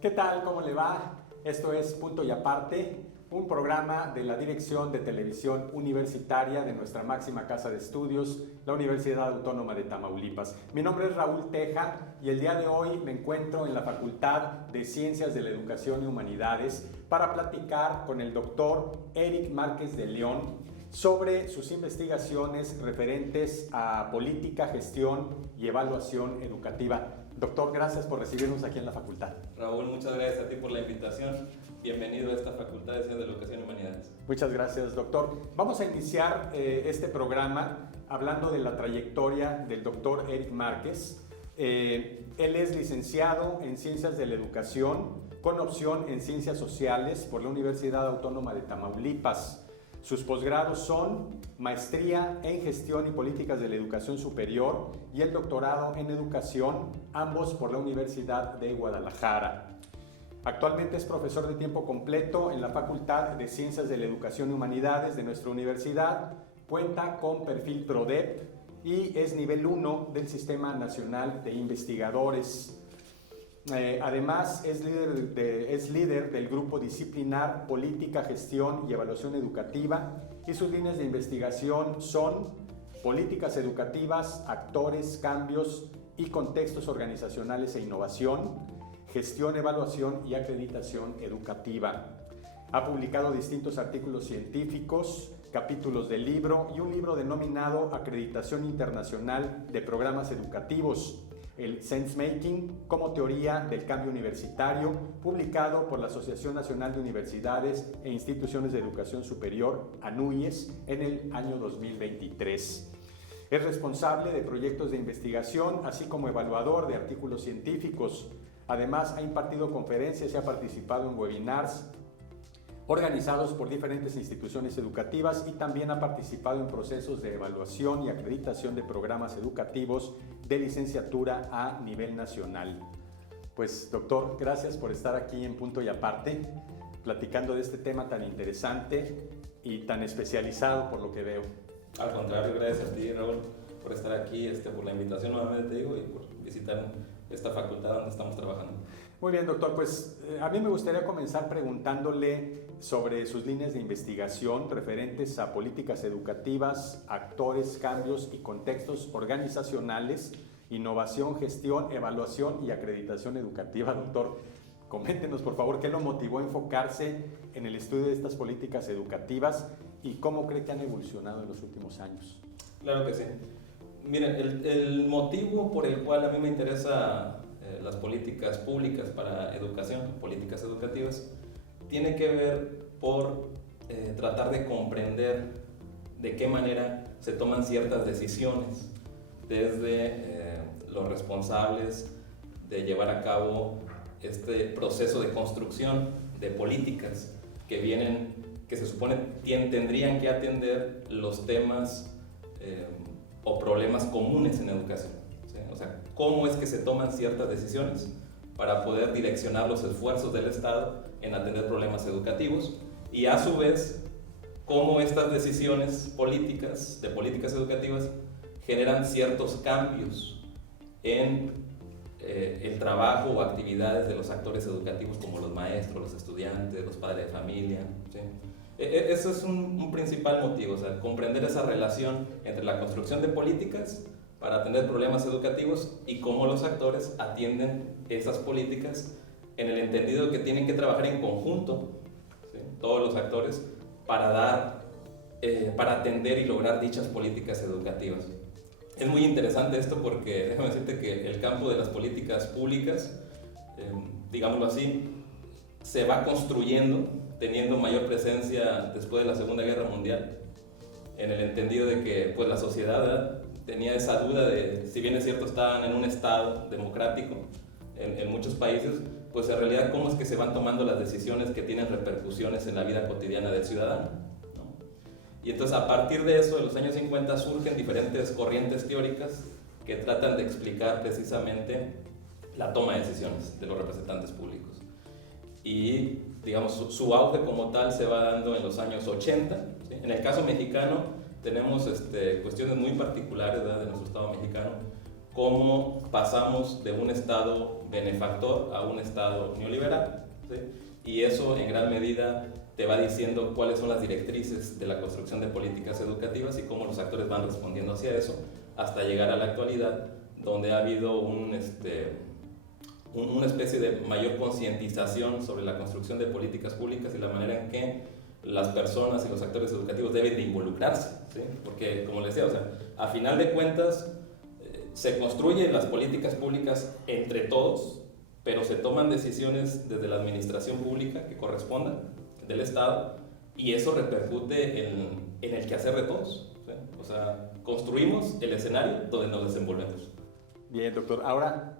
¿Qué tal? ¿Cómo le va? Esto es Punto y Aparte, un programa de la Dirección de Televisión Universitaria de nuestra máxima casa de estudios, la Universidad Autónoma de Tamaulipas. Mi nombre es Raúl Teja y el día de hoy me encuentro en la Facultad de Ciencias de la Educación y Humanidades para platicar con el doctor Eric Márquez de León sobre sus investigaciones referentes a política, gestión y evaluación educativa. Doctor, gracias por recibirnos aquí en la facultad. Raúl, muchas gracias a ti por la invitación. Bienvenido a esta Facultad de Ciencias de la Educación y Humanidades. Muchas gracias, doctor. Vamos a iniciar este programa hablando de la trayectoria del doctor Eric Márquez. Él es licenciado en Ciencias de la Educación con opción en Ciencias Sociales por la Universidad Autónoma de Tamaulipas. Sus posgrados son Maestría en Gestión y Políticas de la Educación Superior y el Doctorado en Educación, ambos por la Universidad de Guadalajara. Actualmente es profesor de tiempo completo en la Facultad de Ciencias de la Educación y Humanidades de nuestra universidad, cuenta con perfil PRODEP y es nivel 1 del Sistema Nacional de Investigadores. Además, es líder del grupo disciplinar Política, Gestión y Evaluación Educativa y sus líneas de investigación son políticas educativas, actores, cambios y contextos organizacionales e innovación, gestión, evaluación y acreditación educativa. Ha publicado distintos artículos científicos, capítulos de libro y un libro denominado Acreditación Internacional de Programas Educativos, el Sense Making como teoría del cambio universitario, publicado por la Asociación Nacional de Universidades e Instituciones de Educación Superior, ANUYES, en el año 2023. Es responsable de proyectos de investigación, así como evaluador de artículos científicos. Además, ha impartido conferencias y ha participado en webinars organizados por diferentes instituciones educativas y también ha participado en procesos de evaluación y acreditación de programas educativos de licenciatura a nivel nacional. Pues, doctor, gracias por estar aquí en Punto y Aparte, platicando de este tema tan interesante y tan especializado por lo que veo. Al contrario, gracias a ti, Raúl, por estar aquí, por la invitación nuevamente, digo, y por visitar esta facultad donde estamos trabajando. Muy bien, doctor, pues a mí me gustaría comenzar preguntándole sobre sus líneas de investigación referentes a políticas educativas, actores, cambios y contextos organizacionales, innovación, gestión, evaluación y acreditación educativa. Doctor, coméntenos por favor qué lo motivó a enfocarse en el estudio de estas políticas educativas y cómo cree que han evolucionado en los últimos años. Claro que sí. Miren, el motivo por el cual a mí me interesa las políticas públicas para educación, políticas educativas, tiene que ver por tratar de comprender de qué manera se toman ciertas decisiones desde los responsables de llevar a cabo este proceso de construcción de políticas que se supone tendrían que atender los temas o problemas comunes en educación. ¿Sí? O sea, cómo es que se toman ciertas decisiones para poder direccionar los esfuerzos del Estado en atender problemas educativos y a su vez cómo estas decisiones políticas, de políticas educativas, generan ciertos cambios en el trabajo o actividades de los actores educativos como los maestros, los estudiantes, los padres de familia. ¿Sí? Eso es un principal motivo, o sea, comprender esa relación entre la construcción de políticas para atender problemas educativos y cómo los actores atienden esas políticas en el entendido de que tienen que trabajar en conjunto, ¿sí? Todos los actores para atender y lograr dichas políticas educativas. Es muy interesante esto porque déjame decirte que el campo de las políticas públicas, digámoslo así, se va construyendo teniendo mayor presencia después de la Segunda Guerra Mundial, en el entendido de que pues, la sociedad tenía esa duda de, si bien es cierto estaban en un estado democrático en muchos países, pues en realidad cómo es que se van tomando las decisiones que tienen repercusiones en la vida cotidiana del ciudadano, ¿no? Y entonces a partir de eso, de los años 50, surgen diferentes corrientes teóricas que tratan de explicar precisamente la toma de decisiones de los representantes públicos. Y digamos, su auge como tal se va dando en los años 80. ¿Sí? En el caso mexicano tenemos cuestiones muy particulares, ¿verdad?, de nuestro estado mexicano, cómo pasamos de un Estado benefactor a un Estado neoliberal, ¿sí? Y eso en gran medida te va diciendo cuáles son las directrices de la construcción de políticas educativas y cómo los actores van respondiendo hacia eso, hasta llegar a la actualidad, donde ha habido una especie de mayor concientización sobre la construcción de políticas públicas y la manera en que las personas y los actores educativos deben de involucrarse, ¿sí? Porque, como les decía, o sea, a final de cuentas, se construyen las políticas públicas entre todos, pero se toman decisiones desde la administración pública que correspondan del Estado, y eso repercute en el quehacer de todos, ¿sí? O sea, construimos el escenario donde nos desenvolvemos. Bien, doctor. Ahora,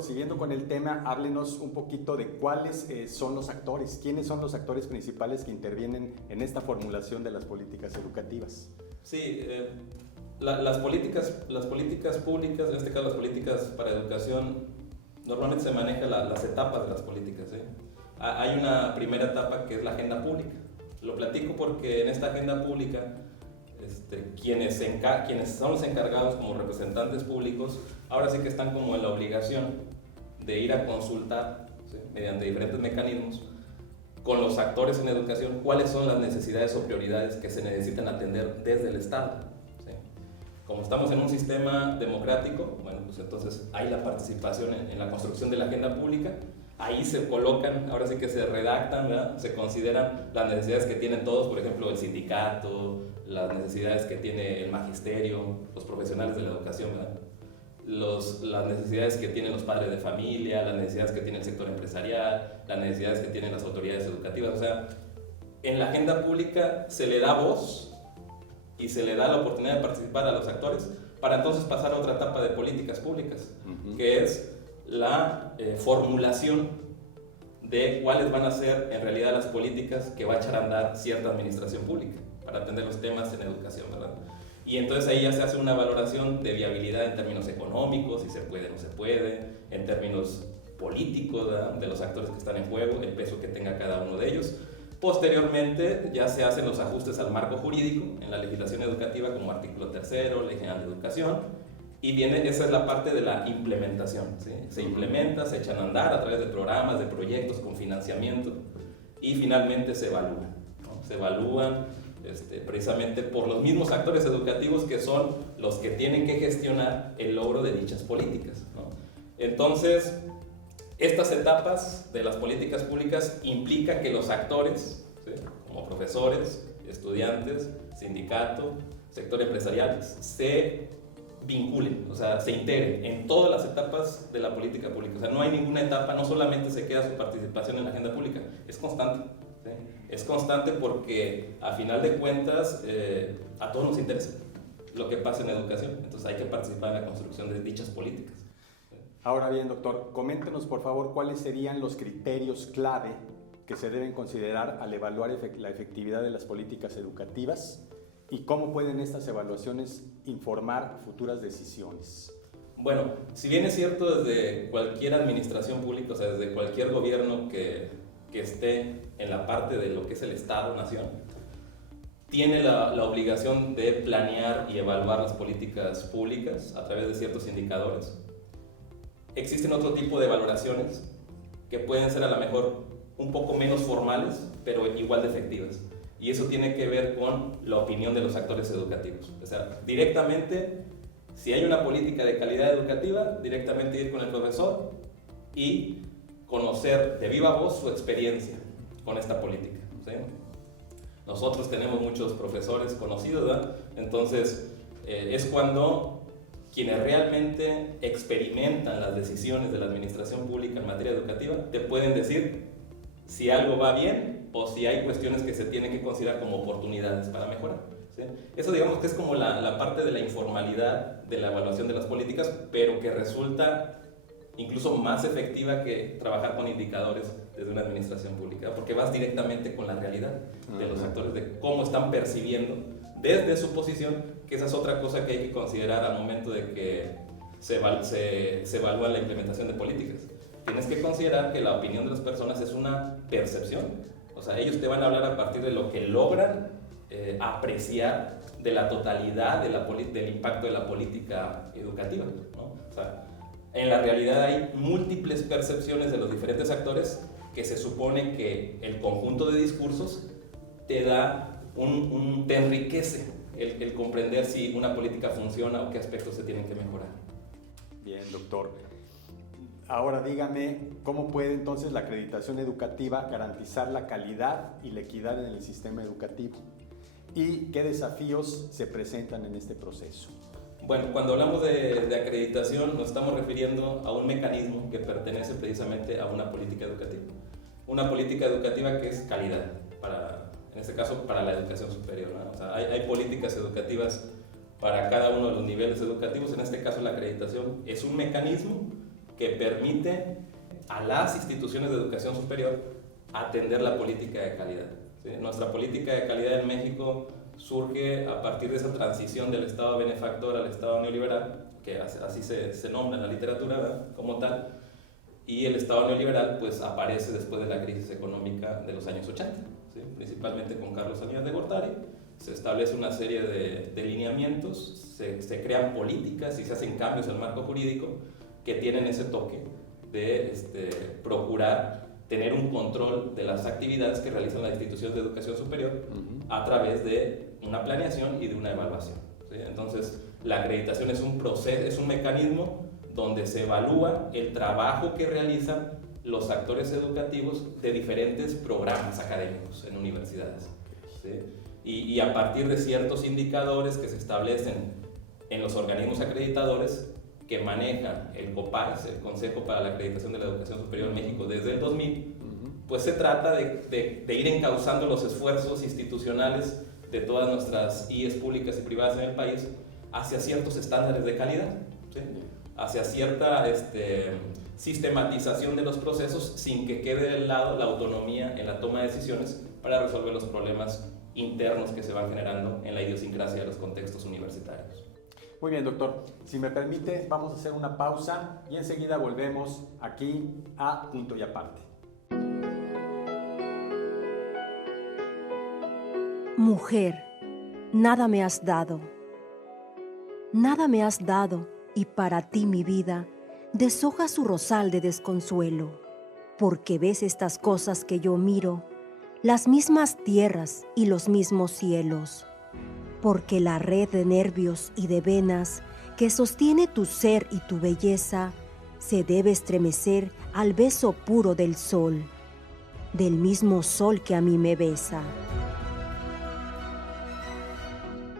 siguiendo con el tema, háblenos un poquito de cuáles son los actores, quiénes son los actores principales que intervienen en esta formulación de las políticas educativas. Sí, las políticas públicas, en este caso las políticas para educación, normalmente se manejan las etapas de las políticas, ¿sí? Hay una primera etapa que es la agenda pública. Lo platico porque en esta agenda pública, quienes son los encargados como representantes públicos, ahora sí que están como en la obligación de ir a consultar, ¿sí? Mediante diferentes mecanismos con los actores en educación cuáles son las necesidades o prioridades que se necesitan atender desde el Estado, ¿sí? Como estamos en un sistema democrático, bueno, pues entonces hay la participación en la construcción de la agenda pública. Ahí se colocan, ahora sí que se redactan, ¿verdad? Se consideran las necesidades que tienen todos, por ejemplo, el sindicato, las necesidades que tiene el magisterio, los profesionales de la educación, ¿verdad? Las necesidades que tienen los padres de familia, las necesidades que tiene el sector empresarial, las necesidades que tienen las autoridades educativas. O sea, en la agenda pública se le da voz y se le da la oportunidad de participar a los actores para entonces pasar a otra etapa de políticas públicas, que es la formulación de cuáles van a ser en realidad las políticas que va a echar a andar cierta administración pública para atender los temas en educación, ¿verdad? Y entonces ahí ya se hace una valoración de viabilidad en términos económicos, si se puede o no se puede, en términos políticos, ¿verdad? De los actores que están en juego, el peso que tenga cada uno de ellos. Posteriormente ya se hacen los ajustes al marco jurídico en la legislación educativa como artículo 3º, Ley General de Educación. Y esa es la parte de la implementación, ¿sí? Se implementa, se echan a andar a través de programas, de proyectos con financiamiento y finalmente se evalúan, ¿no? Se evalúan precisamente por los mismos actores educativos que son los que tienen que gestionar el logro de dichas políticas, ¿no? Entonces, estas etapas de las políticas públicas implica que los actores, ¿sí? Como profesores, estudiantes, sindicato, sector empresarial, se vinculen, o sea, se integren en todas las etapas de la política pública. O sea, no hay ninguna etapa, no solamente se queda su participación en la agenda pública, es constante, ¿sí? Es constante porque a final de cuentas a todos nos interesa lo que pasa en educación, entonces hay que participar en la construcción de dichas políticas. Ahora bien, doctor, coméntenos por favor cuáles serían los criterios clave que se deben considerar al evaluar la efectividad de las políticas educativas y cómo pueden estas evaluaciones informar futuras decisiones. Bueno, si bien es cierto desde cualquier administración pública, o sea, desde cualquier gobierno que esté en la parte de lo que es el Estado-Nación, tiene la obligación de planear y evaluar las políticas públicas a través de ciertos indicadores. Existen otro tipo de valoraciones que pueden ser a lo mejor un poco menos formales, pero igual de efectivas. Y eso tiene que ver con la opinión de los actores educativos. O sea, directamente, si hay una política de calidad educativa, directamente ir con el profesor y conocer de viva voz su experiencia con esta política, ¿sí? Nosotros tenemos muchos profesores conocidos, ¿verdad? Entonces, es cuando quienes realmente experimentan las decisiones de la administración pública en materia educativa te pueden decir si algo va bien o si hay cuestiones que se tienen que considerar como oportunidades para mejorar, ¿sí? Eso digamos que es como la parte de la informalidad de la evaluación de las políticas, pero que resulta incluso más efectiva que trabajar con indicadores desde una administración pública, porque vas directamente con la realidad de los actores, de cómo están percibiendo desde su posición, que esa es otra cosa que hay que considerar al momento de que se evalúa la implementación de políticas. Tienes que considerar que la opinión de las personas es una percepción, o sea, ellos te van a hablar a partir de lo que logran apreciar de la totalidad del impacto de la política educativa, ¿no? O sea, en la realidad hay múltiples percepciones de los diferentes actores que se supone que el conjunto de discursos te da te enriquece el comprender si una política funciona o qué aspectos se tienen que mejorar. Bien, doctor. Ahora dígame, ¿cómo puede entonces la acreditación educativa garantizar la calidad y la equidad en el sistema educativo? ¿Y qué desafíos se presentan en este proceso? Bueno, cuando hablamos de acreditación nos estamos refiriendo a un mecanismo que pertenece precisamente a una política educativa. Una política educativa que es calidad, en este caso para la educación superior, ¿no? O sea, hay políticas educativas para cada uno de los niveles educativos. En este caso la acreditación es un mecanismo que permite a las instituciones de educación superior atender la política de calidad, ¿sí? Nuestra política de calidad en México surge a partir de esa transición del Estado benefactor al Estado neoliberal, que así se nombra en la literatura, ¿verdad?, como tal, y el Estado neoliberal pues aparece después de la crisis económica de los años 80, ¿sí? Principalmente con Carlos Salinas de Gortari. Se establece una serie de lineamientos, se crean políticas y se hacen cambios en el marco jurídico que tienen ese toque de procurar tener un control de las actividades que realizan las instituciones de educación superior a través de una planeación y de una evaluación, ¿sí? Entonces, la acreditación es un proceso, es un mecanismo donde se evalúa el trabajo que realizan los actores educativos de diferentes programas académicos en universidades, ¿sí? Y a partir de ciertos indicadores que se establecen en los organismos acreditadores que maneja el COPAES, el Consejo para la Acreditación de la Educación Superior en México, desde el 2000, pues se trata de ir encauzando los esfuerzos institucionales de todas nuestras IES públicas y privadas en el país hacia ciertos estándares de calidad, ¿sí? Hacia cierta sistematización de los procesos sin que quede de lado la autonomía en la toma de decisiones para resolver los problemas internos que se van generando en la idiosincrasia de los contextos universitarios. Muy bien, doctor. Si me permite, vamos a hacer una pausa y enseguida volvemos aquí a Punto y Aparte. Mujer, nada me has dado. Nada me has dado, y para ti mi vida deshoja su rosal de desconsuelo, porque ves estas cosas que yo miro, las mismas tierras y los mismos cielos, porque la red de nervios y de venas que sostiene tu ser y tu belleza se debe estremecer al beso puro del sol, del mismo sol que a mí me besa.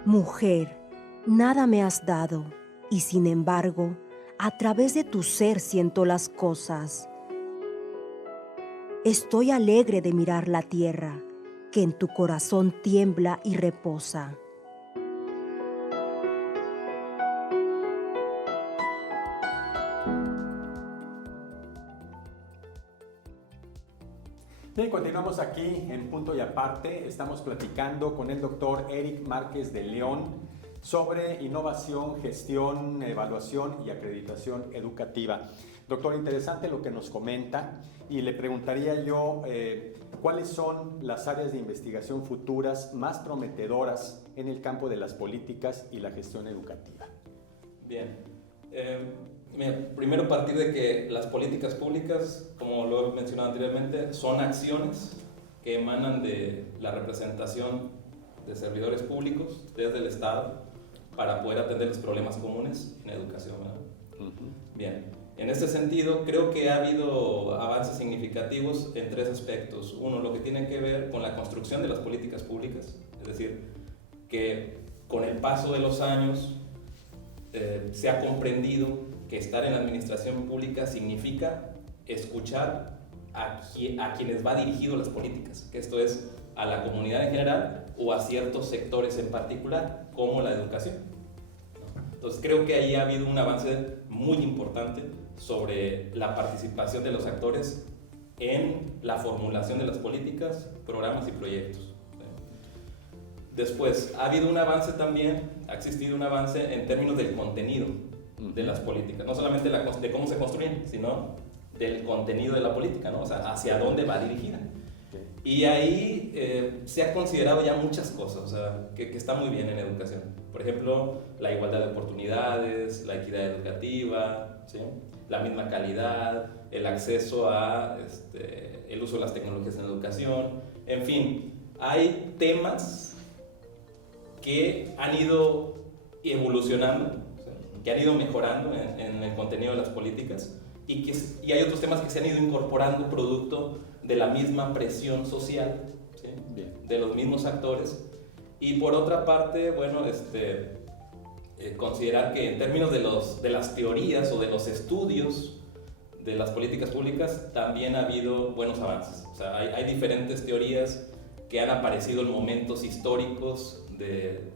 Mujer, nada me has dado, y sin embargo, a través de tu ser siento las cosas. Estoy alegre de mirar la tierra, que en tu corazón tiembla y reposa. Bien, continuamos aquí en Punto y Aparte. Estamos platicando con el doctor Eric Márquez de León sobre innovación, gestión, evaluación y acreditación educativa. Doctor, interesante lo que nos comenta y le preguntaría yo cuáles son las áreas de investigación futuras más prometedoras en el campo de las políticas y la gestión educativa. Bien. Primero partir de que las políticas públicas, como lo he mencionado anteriormente, son acciones que emanan de la representación de servidores públicos desde el Estado para poder atender los problemas comunes en educación, ¿verdad? Bien, en este sentido creo que ha habido avances significativos en tres aspectos. Uno, lo que tiene que ver con la construcción de las políticas públicas, es decir, que con el paso de los años se ha comprendido que estar en la administración pública significa escuchar a quienes va dirigido las políticas, que esto es a la comunidad en general o a ciertos sectores en particular, como la educación. Entonces creo que ahí ha habido un avance muy importante sobre la participación de los actores en la formulación de las políticas, programas y proyectos. Después, ha habido un avance también, ha existido un avance en términos del contenido de las políticas, no solamente de cómo se construyen, sino del contenido de la política, ¿no? O sea, hacia dónde va dirigida. Y ahí se ha considerado ya muchas cosas, o sea, que está muy bien en educación. Por ejemplo, la igualdad de oportunidades, la equidad educativa, ¿sí? La misma calidad, el acceso a el uso de las tecnologías en la educación. En fin, hay temas que han ido evolucionando, ¿sí? Que han ido mejorando en el contenido de las políticas y hay otros temas que se han ido incorporando producto de la misma presión social, ¿sí? De los mismos actores. Y por otra parte, bueno, considerar que en términos de las teorías o de los estudios de las políticas públicas también ha habido buenos avances. O sea, hay diferentes teorías que han aparecido en momentos históricos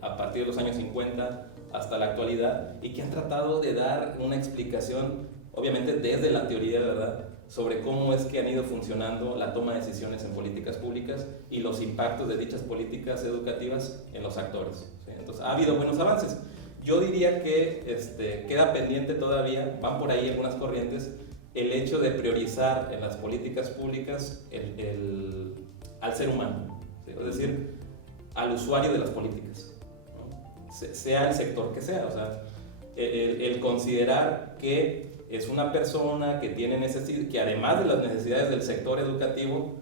a partir de los años 50 hasta la actualidad y que han tratado de dar una explicación, obviamente desde la teoría, ¿verdad?, sobre cómo es que han ido funcionando la toma de decisiones en políticas públicas y los impactos de dichas políticas educativas en los actores, ¿sí? Entonces, ha habido buenos avances. Yo diría que queda pendiente todavía, van por ahí algunas corrientes, el hecho de priorizar en las políticas públicas al ser humano, ¿sí? Es decir, al usuario de las políticas, ¿no? Sea el sector que sea, o sea, el considerar que es una persona que tiene que además de las necesidades del sector educativo,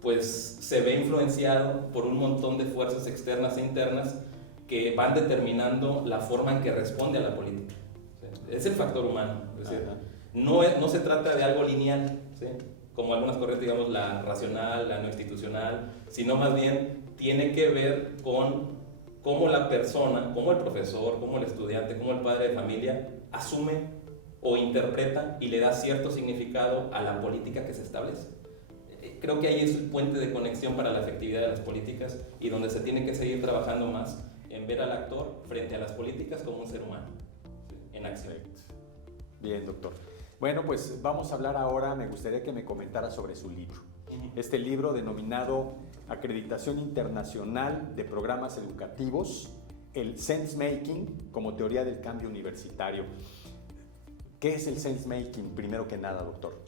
pues se ve influenciado por un montón de fuerzas externas e internas que van determinando la forma en que responde a la política. ¿Sí? Es el factor humano, es decir, no se trata de algo lineal, ¿sí?, como algunas corrientes, digamos, la racional, la no institucional, sino más bien tiene que ver con cómo la persona, cómo el profesor, cómo el estudiante, cómo el padre de familia asume o interpreta y le da cierto significado a la política que se establece. Creo que ahí es el puente de conexión para la efectividad de las políticas y donde se tiene que seguir trabajando más en ver al actor frente a las políticas como un ser humano, ¿sí?, en acción. Bien, doctor. Bueno, pues vamos a hablar ahora, me gustaría que me comentara sobre su libro. Este libro denominado Acreditación Internacional de Programas Educativos, el Sense Making como teoría del cambio universitario. ¿Qué es el sense making, primero que nada, doctor?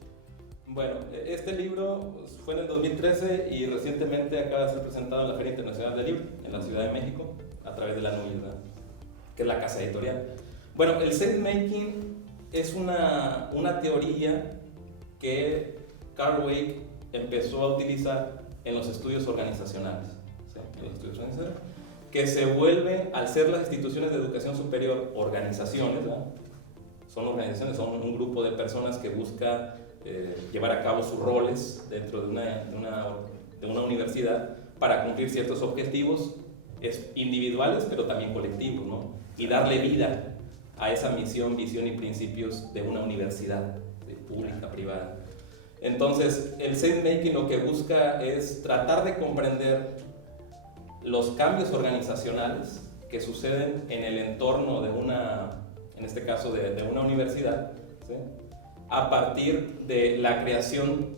Bueno, este libro fue en el 2013 y recientemente acaba de ser presentado en la Feria Internacional del Libro en la Ciudad de México a través de la NUYI, ¿verdad?, que es la casa editorial. Bueno, el sense making es una teoría que Carl Weick empezó a utilizar en los estudios organizacionales, ¿sí?, en los estudios organizacionales, que se vuelve, al ser las instituciones de educación superior organizaciones, ¿verdad?, son organizaciones, son un grupo de personas que busca llevar a cabo sus roles dentro de una universidad para cumplir ciertos objetivos individuales, pero también colectivos, ¿no?, y darle vida a esa misión, visión y principios de una universidad pública, privada. Entonces, el sense making lo que busca es tratar de comprender los cambios organizacionales que suceden en el entorno de en este caso de una universidad, ¿sí?, a partir de la creación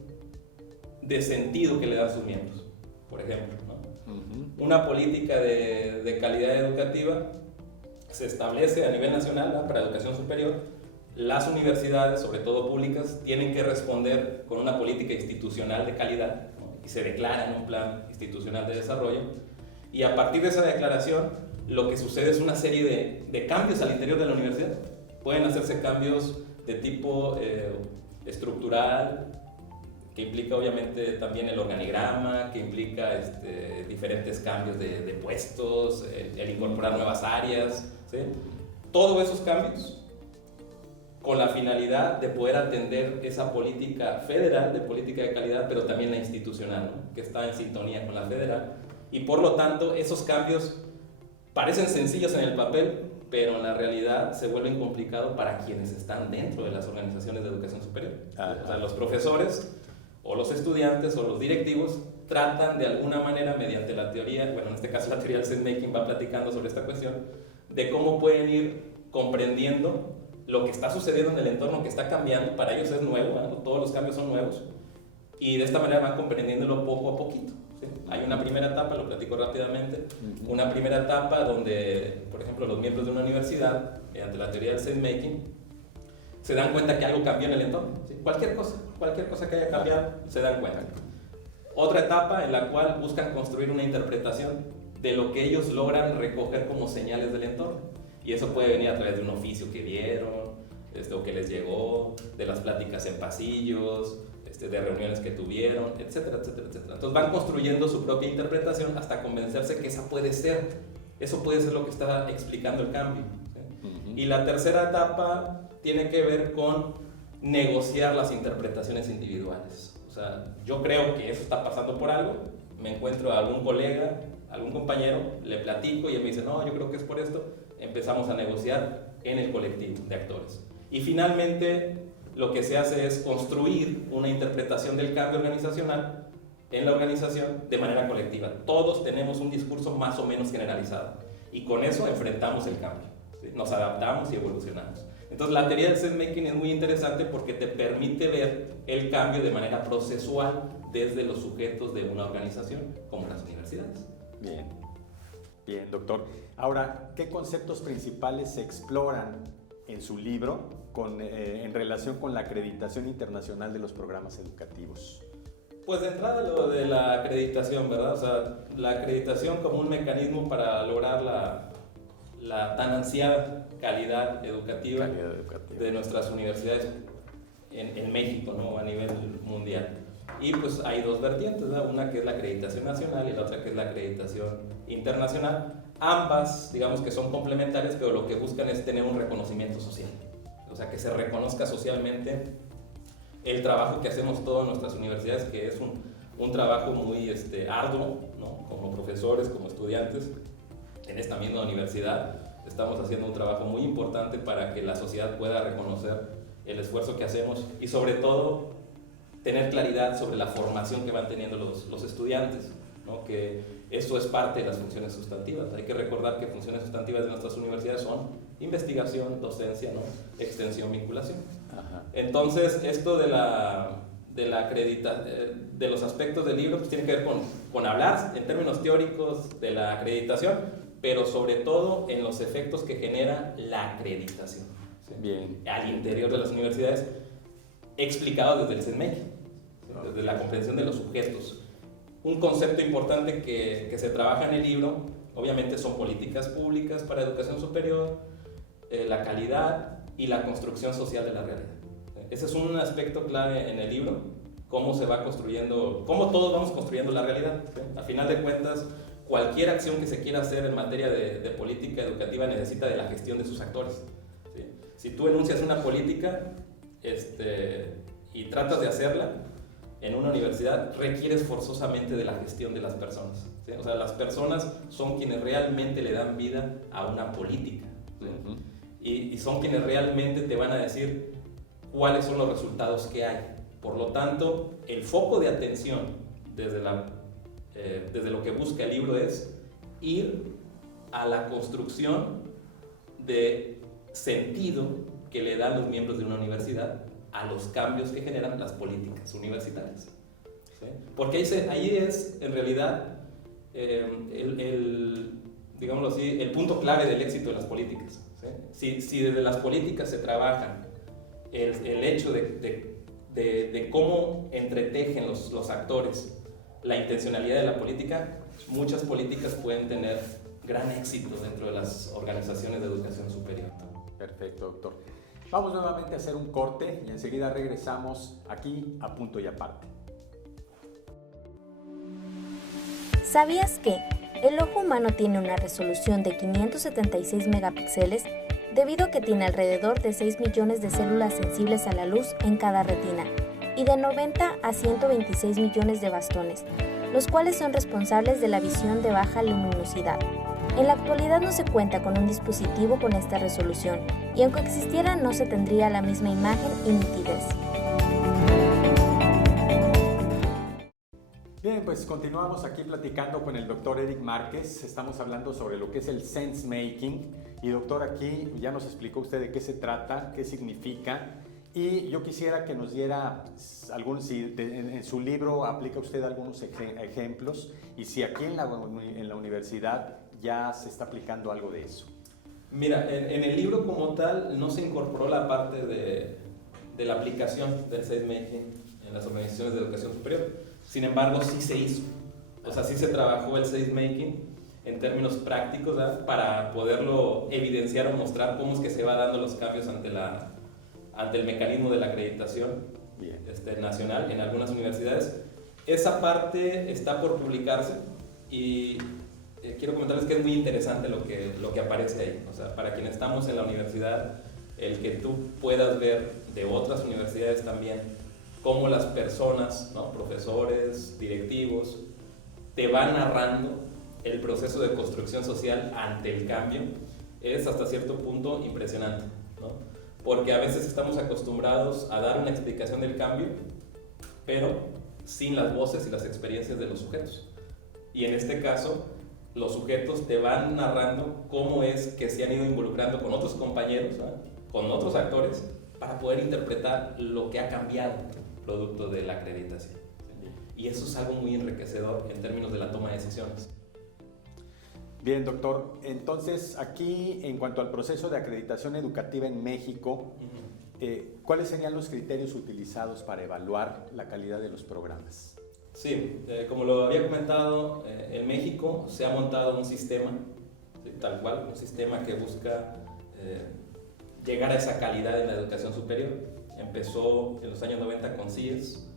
de sentido que le dan sus miembros. Por ejemplo, ¿no?, una política de calidad educativa se establece a nivel nacional, ¿no?, para educación superior. Las universidades, sobre todo públicas, tienen que responder con una política institucional de calidad, ¿no?, y se declara en un plan institucional de desarrollo. Y a partir de esa declaración, lo que sucede es una serie de cambios al interior de la universidad. Pueden hacerse cambios de tipo estructural, que implica obviamente también el organigrama, que implica diferentes cambios de puestos, el incorporar nuevas áreas, ¿sí? Todos esos cambios con la finalidad de poder atender esa política federal, de política de calidad, pero también la institucional, ¿no?, que está en sintonía con la federal. Y por lo tanto, esos cambios parecen sencillos en el papel, pero en la realidad se vuelven complicados para quienes están dentro de las organizaciones de educación superior. O sea, los profesores o los estudiantes o los directivos tratan de alguna manera, mediante la teoría, bueno, en este caso la teoría del sense making va platicando sobre esta cuestión, de cómo pueden ir comprendiendo lo que está sucediendo en el entorno que está cambiando. Para ellos es nuevo, ¿no? Todos los cambios son nuevos, y de esta manera van comprendiéndolo poco a poquito, ¿sí? Hay una primera etapa, lo platico rápidamente, una primera etapa donde, por ejemplo, los miembros de una universidad, mediante la teoría del sense making, se dan cuenta que algo cambió en el entorno, ¿sí? Cualquier cosa que haya cambiado, se dan cuenta. Otra etapa en la cual buscan construir una interpretación de lo que ellos logran recoger como señales del entorno. Y eso puede venir a través de un oficio que vieron, o que les llegó, de las pláticas en pasillos, de reuniones que tuvieron, etcétera, etcétera, etcétera. Entonces van construyendo su propia interpretación hasta convencerse que esa puede ser, eso puede ser lo que está explicando el cambio, ¿sí? Y la tercera etapa tiene que ver con negociar las interpretaciones individuales. O sea, yo creo que eso está pasando por algo, me encuentro a algún colega, algún compañero, le platico y él me dice, no, yo creo que es por esto, empezamos a negociar en el colectivo de actores. Y finalmente lo que se hace es construir una interpretación del cambio organizacional en la organización de manera colectiva. Todos tenemos un discurso más o menos generalizado y con eso enfrentamos el cambio, ¿sí? Nos adaptamos y evolucionamos. Entonces la teoría del sense-making es muy interesante porque te permite ver el cambio de manera procesual desde los sujetos de una organización como las universidades. Bien, bien, doctor. Ahora, ¿qué conceptos principales se exploran en su libro en relación con la acreditación internacional de los programas educativos? Pues de entrada lo de la acreditación, ¿verdad? O sea, la acreditación como un mecanismo para lograr la tan ansiada calidad educativa de nuestras universidades en México, ¿no? A nivel mundial. Y pues hay dos vertientes, ¿verdad? Una que es la acreditación nacional y la otra que es la acreditación internacional. Ambas, digamos que son complementarias, pero lo que buscan es tener un reconocimiento social. O sea, que se reconozca socialmente el trabajo que hacemos todas nuestras universidades, que es un trabajo muy arduo, ¿no? Como profesores, como estudiantes, en esta misma universidad estamos haciendo un trabajo muy importante para que la sociedad pueda reconocer el esfuerzo que hacemos y sobre todo tener claridad sobre la formación que van teniendo los estudiantes, ¿no? Que eso es parte de las funciones sustantivas. Hay que recordar que funciones sustantivas de nuestras universidades son investigación, docencia, ¿no? Extensión, vinculación. Ajá. Entonces, esto de los aspectos del libro pues tiene que ver con hablar en términos teóricos de la acreditación, pero sobre todo en los efectos que genera la acreditación, ¿sí? Bien. Al interior de las universidades, explicado desde el sense-making, ¿sí? Desde la comprensión de los sujetos. Un concepto importante que se trabaja en el libro, obviamente, son políticas públicas para educación superior, la calidad y la construcción social de la realidad. Ese es un aspecto clave en el libro, cómo se va construyendo, cómo todos vamos construyendo la realidad, ¿sí? A final de cuentas, cualquier acción que se quiera hacer en materia de política educativa necesita de la gestión de sus actores, ¿sí? Si tú enuncias una política y tratas de hacerla en una universidad, requieres forzosamente de la gestión de las personas, ¿sí? O sea, las personas son quienes realmente le dan vida a una política, ¿sí? Uh-huh. Y son quienes realmente te van a decir cuáles son los resultados que hay. Por lo tanto, el foco de atención desde lo que busca el libro es ir a la construcción de sentido que le dan los miembros de una universidad a los cambios que generan las políticas universitarias, ¿sí? Porque ahí es en realidad digámoslo así, el punto clave del éxito de las políticas, ¿sí? Si desde las políticas se trabajan el hecho de cómo entretejen los actores la intencionalidad de la política, muchas políticas pueden tener gran éxito dentro de las organizaciones de educación superior. Perfecto, doctor. Vamos nuevamente a hacer un corte y enseguida regresamos aquí a Punto y Aparte. ¿Sabías que el ojo humano tiene una resolución de 576 megapíxeles debido a que tiene alrededor de 6 millones de células sensibles a la luz en cada retina y de 90 a 126 millones de bastones, los cuales son responsables de la visión de baja luminosidad? En la actualidad no se cuenta con un dispositivo con esta resolución y aunque existiera no se tendría la misma imagen y nitidez. Bien, pues continuamos aquí platicando con el doctor Eric Márquez. Estamos hablando sobre lo que es el sense making. Y doctor, aquí ya nos explicó usted de qué se trata, qué significa. Y yo quisiera que nos diera en su libro aplica usted algunos ejemplos y si aquí en la universidad ya se está aplicando algo de eso. Mira, en el libro como tal no se incorporó la parte de la aplicación del sense making en las organizaciones de educación superior. Sin embargo, sí se hizo. O sea, sí se trabajó el sense-making en términos prácticos, ¿verdad? Para poderlo evidenciar o mostrar cómo es que se va dando los cambios ante el mecanismo de la acreditación nacional en algunas universidades. Esa parte está por publicarse y quiero comentarles que es muy interesante lo que aparece ahí. O sea, para quienes estamos en la universidad, el que tú puedas ver de otras universidades también cómo las personas, ¿no? Profesores, directivos, te van narrando el proceso de construcción social ante el cambio, es hasta cierto punto impresionante, ¿no? Porque a veces estamos acostumbrados a dar una explicación del cambio, pero sin las voces y las experiencias de los sujetos. Y en este caso, los sujetos te van narrando cómo es que se han ido involucrando con otros compañeros, ¿no? Con otros actores, para poder interpretar lo que ha cambiado producto de la acreditación. Y eso es algo muy enriquecedor en términos de la toma de decisiones. Bien, doctor. Entonces, aquí, en cuanto al proceso de acreditación educativa en México, ¿cuáles serían los criterios utilizados para evaluar la calidad de los programas? Sí, como lo había comentado, en México se ha montado un sistema, ¿sí? Tal cual, un sistema que busca llegar a esa calidad en la educación superior. Empezó en los años 90 con CIES,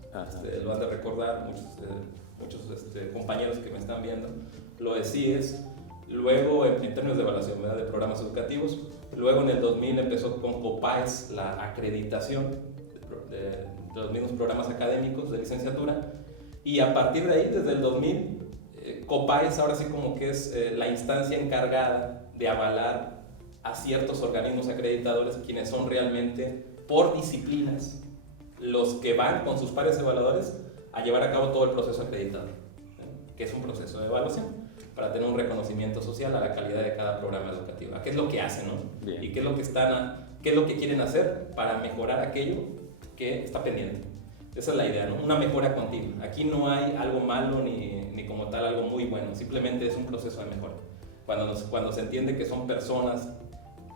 lo han de recordar muchos compañeros que me están viendo, lo de CIES. Luego, en términos de evaluación, ¿verdad?, de programas educativos. Luego, en el 2000 empezó con COPAES la acreditación de los mismos programas académicos de licenciatura. Y a partir de ahí, desde el 2000, COPAES ahora sí como que es la instancia encargada de avalar a ciertos organismos acreditadores, quienes son realmente, por disciplinas, los que van con sus pares evaluadores a llevar a cabo todo el proceso acreditado, que es un proceso de evaluación, para tener un reconocimiento social a la calidad de cada programa educativo. ¿Qué es lo que hacen, no? Bien. Y qué es lo que quieren hacer para mejorar aquello que está pendiente. Esa es la idea, ¿no? Una mejora continua. Aquí no hay algo malo ni como tal algo muy bueno, simplemente es un proceso de mejora. Cuando se entiende que son personas,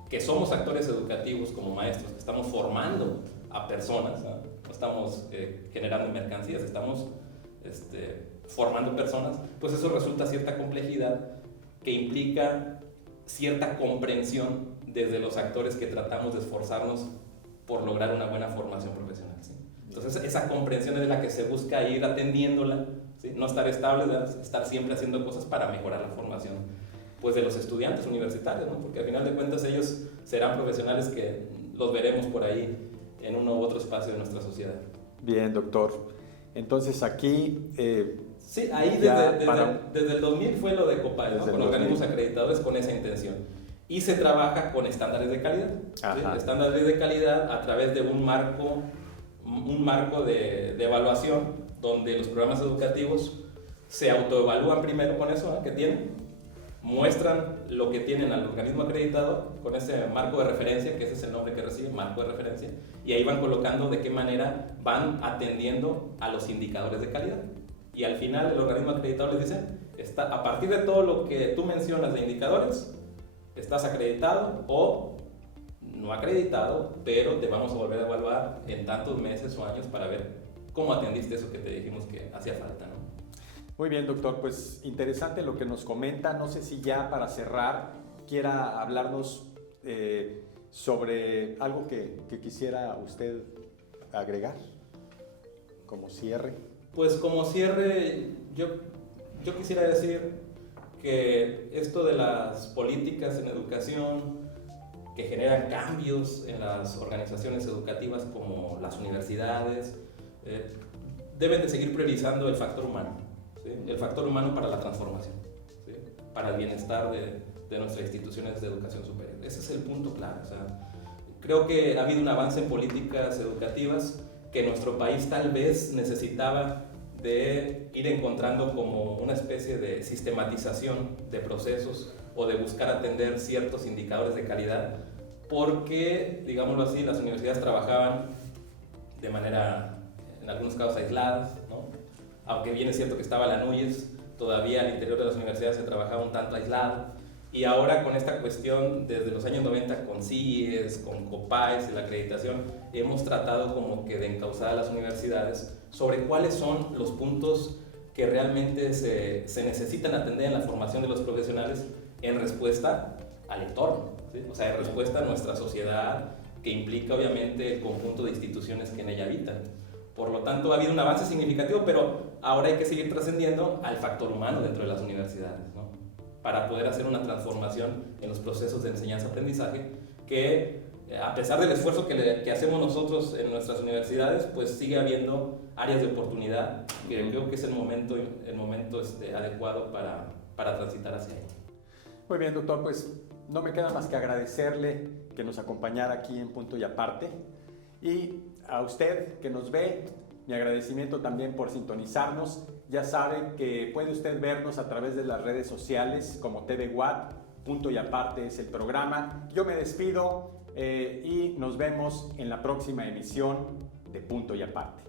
que somos actores educativos como maestros, que estamos formando a personas, ¿no? No estamos generando mercancías, estamos formando personas, pues eso resulta cierta complejidad que implica cierta comprensión desde los actores que tratamos de esforzarnos por lograr una buena formación profesional, ¿sí? Entonces esa comprensión es la que se busca ir atendiéndola, ¿sí? No estar estable, estar siempre haciendo cosas para mejorar la formación, pues, de los estudiantes universitarios, ¿no? Porque al final de cuentas ellos serán profesionales que los veremos por ahí en uno u otro espacio de nuestra sociedad. Bien, doctor. Entonces aquí... sí, ahí desde el 2000 fue lo de COPAES, ¿no? Con organismos acreditadores con esa intención. Y se trabaja con estándares de calidad, ¿sí? Estándares de calidad a través de un marco de evaluación donde los programas educativos se autoevalúan primero con eso, ¿no?, que tienen, muestran lo que tienen al organismo acreditador con ese marco de referencia, que ese es el nombre que recibe, marco de referencia, y ahí van colocando de qué manera van atendiendo a los indicadores de calidad. Y al final el organismo acreditador les dice, a partir de todo lo que tú mencionas de indicadores, estás acreditado o no acreditado, pero te vamos a volver a evaluar en tantos meses o años para ver cómo atendiste eso que te dijimos que hacía falta, ¿no? Muy bien, doctor, pues interesante lo que nos comenta. No sé si ya para cerrar quiera hablarnos sobre algo que quisiera usted agregar como cierre. Pues como cierre, yo quisiera decir que esto de las políticas en educación que generan cambios en las organizaciones educativas como las universidades, deben de seguir priorizando el factor humano, ¿sí? El factor humano para la transformación, ¿sí? Para el bienestar de nuestras instituciones de educación superior. Ese es el punto claro. O sea, creo que ha habido un avance en políticas educativas que nuestro país tal vez necesitaba de ir encontrando como una especie de sistematización de procesos o de buscar atender ciertos indicadores de calidad, porque, digámoslo así, las universidades trabajaban de manera, en algunos casos, aisladas, ¿no? Aunque bien es cierto que estaba la NUYES, todavía al interior de las universidades se trabajaba un tanto aislado, Y ahora con esta cuestión, desde los años 90, con CIES, con COPAES, la acreditación, hemos tratado como que de encauzar a las universidades sobre cuáles son los puntos que realmente se necesitan atender en la formación de los profesionales en respuesta al entorno, ¿sí? O sea, en respuesta a nuestra sociedad, que implica obviamente el conjunto de instituciones que en ella habitan. Por lo tanto, ha habido un avance significativo, pero ahora hay que seguir trascendiendo al factor humano dentro de las universidades, ¿no? Para poder hacer una transformación en los procesos de enseñanza-aprendizaje que, a pesar del esfuerzo que hacemos nosotros en nuestras universidades, pues sigue habiendo áreas de oportunidad que creo que es el momento adecuado para transitar hacia ello. Muy bien, doctor, pues no me queda más que agradecerle que nos acompañara aquí en Punto y Aparte. Y a usted que nos ve, mi agradecimiento también por sintonizarnos. Ya sabe que puede usted vernos a través de las redes sociales como TV Watt. Punto y Aparte es el programa. Yo me despido y nos vemos en la próxima emisión de Punto y Aparte.